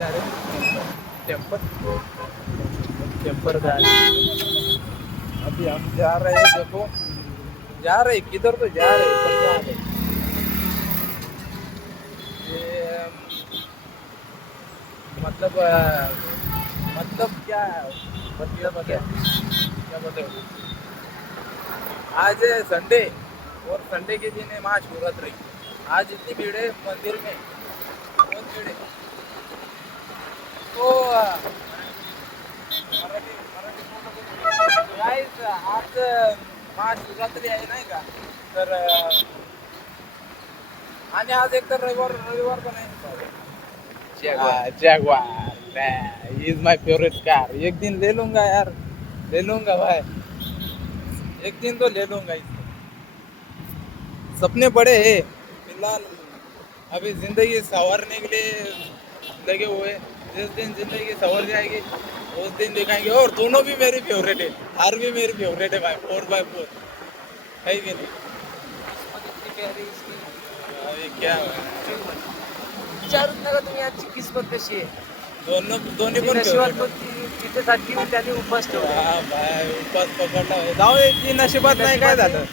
Temper temper का अभी हम जा रहे हैं। देखो जा रहे किधर तो जा रहे पर जा रहे ये मतलब मतलब क्या बताइए मतलब क्या? क्या बताओ। आज है संडे और संडे के दिन है महाशिवरात्रि रही। आज इतनी भीड़ है मंदिर में, बहुत भीड़ है। तो मराठी मराठी गाईज आज महाशिवरात्री आहे नाही का, तर आणि आज एक तर रविवार रविवार पण आहे। जगवार इज माय फेवरेट कार। एक दिन ले लूंगा यार, ले लूंगा भाई, एक दिन तो ले लूंगा इसको। सपने बड़े हैं फिलहाल, अभी जिंदगी संवारने के लिए लगे हुए। जिस दिन जिंदगी संवर जाएगी उस दिन दिखाएंगे। और दोनों भी मेरी फेवरेट है, थार भी मेरी फेवरेट है भाई, 4x4 है कि नहीं। किस्मत इतनी प्यारी इसकी। अभी क्या विचारूच नका तुम्ही आजची किस्मत कशी आहे. दोन्ही जी पण नशिबात फेवरेट होती तिथे साठी त्याने उपास ठेवले. हा भाई, उपास पकडला जाऊ दे, जी नशिबात नाही काय झालं।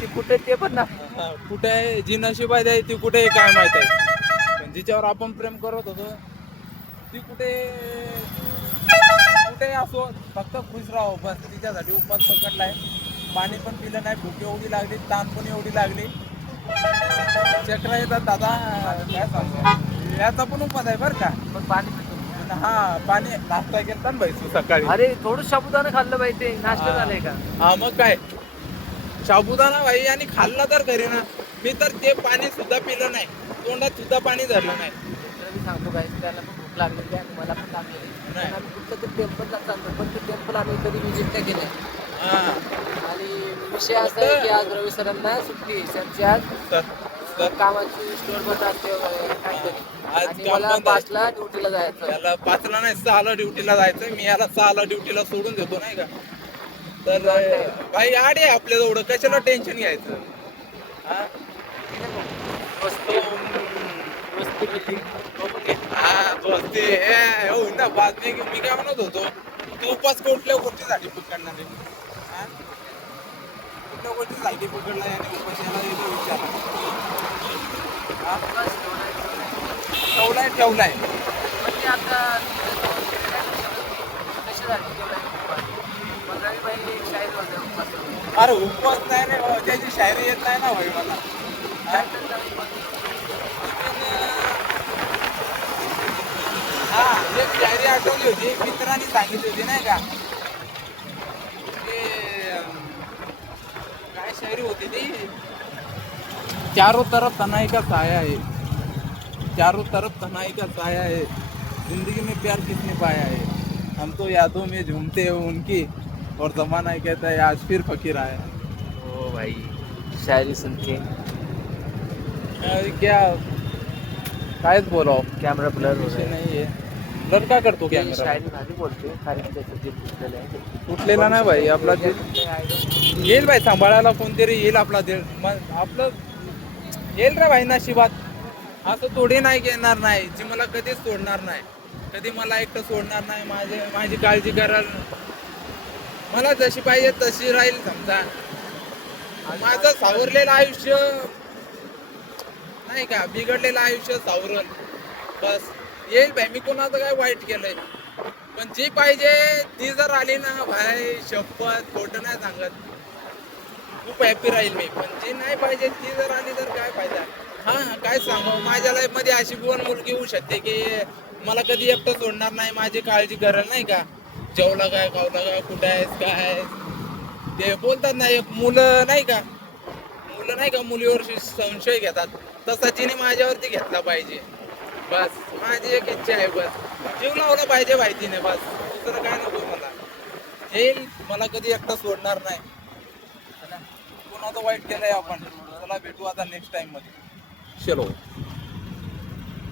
ती कुठे ते पण ना. हा, कुठे आहे जी नशिबात आहे ती कुठे आहे काय माहित आहे, पण जिच्यावर आपण प्रेम करत होतो ती कुठे कुठे असो, फक्त खुश राहो बस। तिच्यासाठी उपास पकडलाय, पाणी पण पिलं नाही, भूक एवढी लागली, ताण पण एवढी लागली, चक्र येतात दादा, काय सांगू। याचा पण उपास आहे बरं का। पण पाणी पितो. हा पाणी नाश्ता केला ना भाई तू सकाळी। अरे थोडं साबुदाणा खाल्लं पाहिजे, नाश्ता झालाय का? हा मग काय, साबुदाणा भाई आणि खाल्ला तर घरी ना। मी तर ते पाणी सुद्धा पिलं नाही, तोंडात सुद्धा पाणी धरलं नाही। मित्र मी सांगतो काय, त्याला पण भूक लागलेली आहे आणि मला पण लागलेली आहे. नाही. पण आम्ही कुठलं तरी टेम्पलला चालतो, पण ते टेम्पल आम्ही कधी विजिट नाही केलं. हा आणि विषय असा आहे की आज रवी सरांना सुट्टी आहे. त्यांची आज कामाची स्टोर बंद असते वगैरे काहीतरी. आज आणि काम मला बंद आहे. 5ला ड्युटीला जायचं. याला 5ला नाही 6ला ड्युटीला जायचं। मी याला 6ला ड्युटीला सोडून देतो नाही का। तर भाई आडे आपल्या जवळ, कशाला टेन्शन घ्यायचं। हा हा दोस्ती हो ना, बातमी मी काय म्हणत होतो, तू उपास कुठल्या गोष्टीसाठी पकडणार आहे? हा? कुठल्या गोष्टीसाठी पकडला आणि उपासाला येतो विचार ठेवलाय ठेवलाय म्हणजे आता कशासाठी केलं? पण रविबाई एक शाहीर होते उपास. अरे उपवास नाही रे बाबा, त्याची शायरी येत नाही ना भाई मला। हा? हा एक शायरी आठवली होती, मित्रांनी सांगितली होती नाही का, ते काय शायरी होती ती, चारों तरफ तन्हाई का साया है, चारों तरफ तन्हाई का साया है, जिंदगी में प्यार किसने पाया है, हम तो यादों में झूमते हैं उनकी, और जमाना कहता है आज फिर फकीर आया। ओ भाई, शायरी सुन के अरे क्या कायच बोलाव, कॅमेरा ब्लर हो विषय रहा है. नाही आहे। लड़का करतो ते कॅमेरा शायरी भारी बोलते, कारण की त्याचं जे तुटलेलं आहे तुटलेला नाही भाई, आपला दिल येईल भाई, सांभाळायला कोणतरी येईल आपला दिल, आपलं येईल रे भाई नशिबात। असं थोडी नाही घेणार नाही, जी मला कधीच सोडणार नाही, कधी मला एकटं सोडणार नाही, माझी काळजी कराल, मला जशी पाहिजे तशी राहील समजा। माझं सावरलेलं आयुष्य नाही का, बिघडलेलं आयुष्य सावरल बस। येईल भाई, मी कोणाचं काय वाईट केलंय, पण जी पाहिजे ती जर आली ना भाई, शपथ खोटं नाही सांगत, खूप हॅपी राहील मी। पण जी नाही पाहिजे ती जर आली तर काय फायदा। हा काय सांगू, माझ्या लाईफ मध्ये अशी पण मुलगी होऊ शकते की मला कधी एकटं सोडणार नाही, माझी काळजी करेल नाही का, जेवला काय खावला काय कुठे आहेस काय आहेस, ते बोलतात ना एक मुलं नाही का, मुलं नाही का मुलीवर संशय घेतात, तसा तिने माझ्यावरती घेतला पाहिजे बस। माझी एक इच्छा आहे बस, जीव लावला पाहिजे भाई तिने बस, दुसरं काय नको मला। येईल, मला कधी एकटा सोडणार नाही, कोणाचं वाईट केलंय आपण, चला भेटू आता नेक्स्ट टाइम मध्ये, चलो।